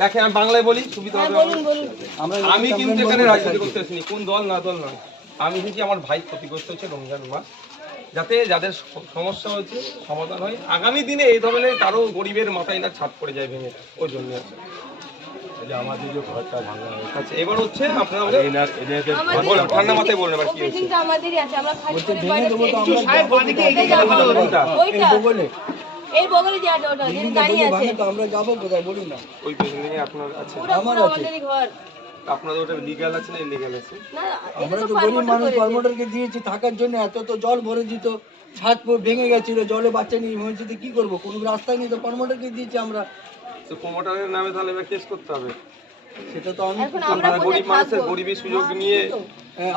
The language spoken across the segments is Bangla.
দেখেন আমি বাংলায় বলি সুবিধা হবে। আমি কিন্তু এখানে রাজনীতি করতে আসিনি, কোন দল না দল নয়। আমি এসেছি আমার ভাই ক্ষতিগ্রস্ত হচ্ছে রমজান মাস, যাতে যাদের সমস্যা হচ্ছে সমাধান হয়, আগামী দিনে এই ধরনের কারো গরিবের মাথায় না ছাদ পড়ে যায় ভেঙে, ওই জন্য আছে। আমাদের যে ঘরটা ভাঙা হয়েছে এবার হচ্ছে আপনারা ঠান্ডা মাথায় বলুন এবার কি হচ্ছে। এই বগলে যে ওটা যে দাঁড়িয়ে আছে তো আমরা যাব কোথায় বলুন না। ওই বিল্ডিং এ আপনার আছে, আমার আমাদেরই ঘর। আপনাদের ওটা লিগ্যাল আছে না ইলিগ্যাল আছে? না আমরা তো গরিব মানুষ, কর্মটারকে দিয়েছি থাকার জন্য, এত তো জল ভরে দিত, ছাদ ভেঙে গেছিল, জলে বাচ্চা নিয়ে মসজিদে কি করবো, কোনো রাস্তায় নেই, তো কর্মটারকে দিয়েছি আমরা। তো প্রমোটারের নামে তাহলে এবার কেস করতে হবে। সেটা তো আমি গরিব মানুষের গরিবের সুযোগ নিয়ে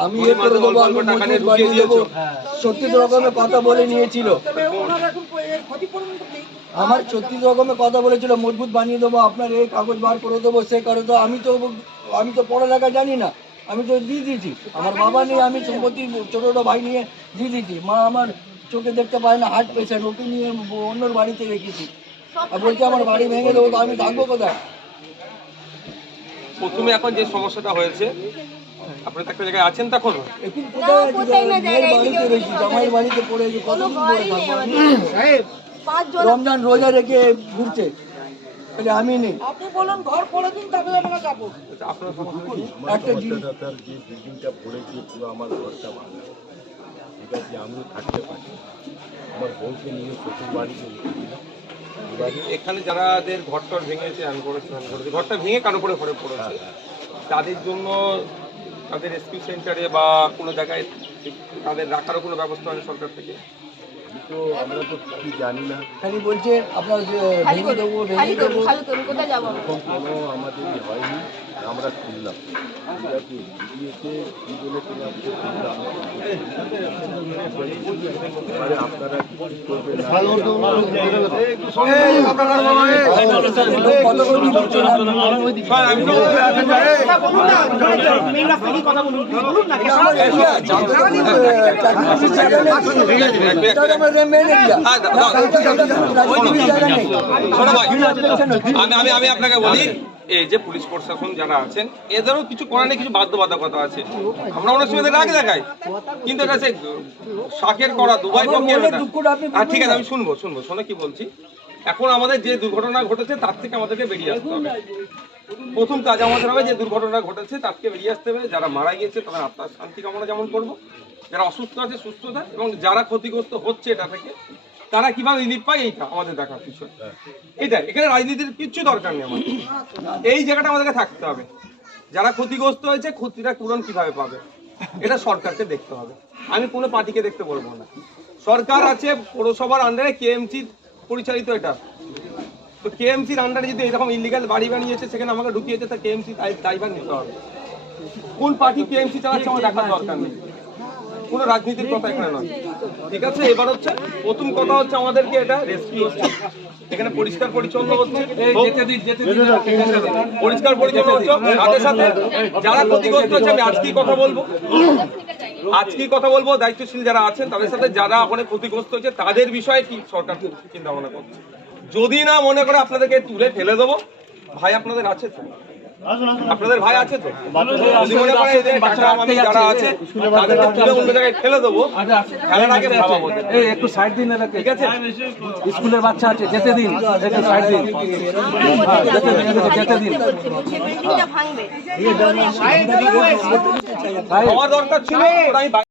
আমি ইয়ে করে দেবো, আমি মজবুত বানিয়ে দেবো, সত্যি রকমের কথা বলে নিয়েছিল, আমার 36 রকমের কথা বলেছিল, মজবুত বানিয়ে দেবো, আপনার এই কাগজ বার করে দেবো, সে করে তো আমি তো পড়ালেখা জানি না, আমি তো দিয়ে দিয়েছি। আমার বাবা নেই, আমি সম্পত্তি ছোটো ভাই নিয়ে দিয়ে দিয়েছি। মা আমার চোখে দেখতে পায় না, হার্ট পেশেন্ট, ওকে নিয়ে অন্যর বাড়িতে রেখেছি, আর বলছি আমার বাড়ি ভেঙে দেবো, তো আমি থাকবো কোথায়? প্রথমে এখন যে সমস্যাটা হয়েছে, আপনি একটা জায়গায় আছেন তখন এখন কোথায় বাড়িতে রয়েছি, জামাইয়ের বাড়িতে পড়ে কতদিন পরে থাকবো? রমজান রোজা রেখে ঘুরছে, আমি নেই। আপনি বলুন ঘর পড়ে দিন, তারপরে আমরা যাবো। একটা বিল্ডিংটা পড়ে গিয়ে পুরো আমার ঘরটা ভাঙা, ঠিক আছে, আমিও থাকতে পারি, আমার বউকে নিয়ে শ্বশুর বাড়িতে এখানে যারাদের ঘরটর ভেঙেছে, ঘরটা ভেঙে কারো করে ঘরে পড়েছে, তাদের জন্য তাদের রেস্কিউ সেন্টারে বা কোনো জায়গায় তাদের রাখারও কোনো ব্যবস্থা হয় সরকার থেকে? তো আমরা তো কি জানি না, খালি বলছে আপনার ভেঙে দেবো, কোনো আমাদের হয়নি, আমরা শুনলাম, ঠিক আছে, দিদিয়েতে কী বলেছিল আপনারা কি করবেন আমি আপনাকে বলি, এই যে পুলিশ প্রশাসন যারা আছেন, এদেরও কিছু করার নেই, কিছু বাধ্যবাধকতা আছে। আমরা অনেক সময় রাগ দেখাই, কিন্তু এটা সে শাকের করা দুবাই পক্ষে। ঠিক আছে, আমি শুনবো শোনো কি বলছি। এখন আমাদের যে দুর্ঘটনা ঘটেছে তার থেকে আমাদেরকে বেরিয়ে আসতে হবে। প্রথম কাজ আমাদের হবে, যে দুর্ঘটনা ঘটেছে তার থেকে বেরিয়ে আসতে হবে। যারা মারা গিয়েছে তাদের আত্মার শান্তি কামনা যেমন করবো, যারা অসুস্থ আছে সুস্থতা, এবং যারা ক্ষতিগ্রস্ত হচ্ছে এটা থেকে তারা কিভাবে রিলিফ পায়, এইটা আমাদের দেখার বিষয়। এটাই, এখানে রাজনীতির কিচ্ছু দরকার নেই আমাদের, এই জায়গাটা আমাদেরকে থাকতে হবে। যারা ক্ষতিগ্রস্ত হয়েছে ক্ষতিটা পূরণ কিভাবে পাবে, এটা সরকারকে দেখতে হবে। আমি কোনো পার্টিকে দেখতে বলবো না। সরকার আছে পৌরসভার আন্ডারে, কেএমসি পরিচালিত এটা, তো কেএমসির আন্ডারে যদি এরকম ইলিগাল বাড়ি বানিয়েছে, সেখানে আমাকে ঢুকিয়েছে, তা কেএমসি দায়ভার নিতে হবে। কোন পার্টি কেএমসি চালাচ্ছে আমার দেখার দরকার নেই, কোনো রাজনীতির কথা এখানে নয়, ঠিক আছে। এবার হচ্ছে প্রথম কথা হচ্ছে আমাদেরকে এটা রেস্কিউ হচ্ছে, এখানে পরিষ্কার পরিচ্ছন্ন হচ্ছে, পরিষ্কার পরিচ্ছন্ন হচ্ছে, সাথে সাথে যারা ক্ষতিগ্রস্ত হচ্ছে, আমি আজকেই কথা বলবো দায়িত্বশীল যারা আছেন তাদের সাথে, যারা ওখানে ক্ষতিগ্রস্ত হচ্ছে তাদের বিষয়ে কি সরকার চিন্তা ভাবনা করছে। যদি না মনে করে আপনাদেরকে তুলে ফেলে দেবো, ভাই আপনাদের আছে তো, আপনাদের ভাই আছে তো, যদি মনে করে যারা আছে তাদেরকে তুলে অন্য জায়গায় ফেলে দেবো, ফেলার আগে ভাবাবো। একটু সাইড দিন, ঠিক আছে, স্কুলের বাচ্চা আছে, যেতে দিন, একটু সাইড দিন, যেতে দিন। আমার দরকার ছিল আমি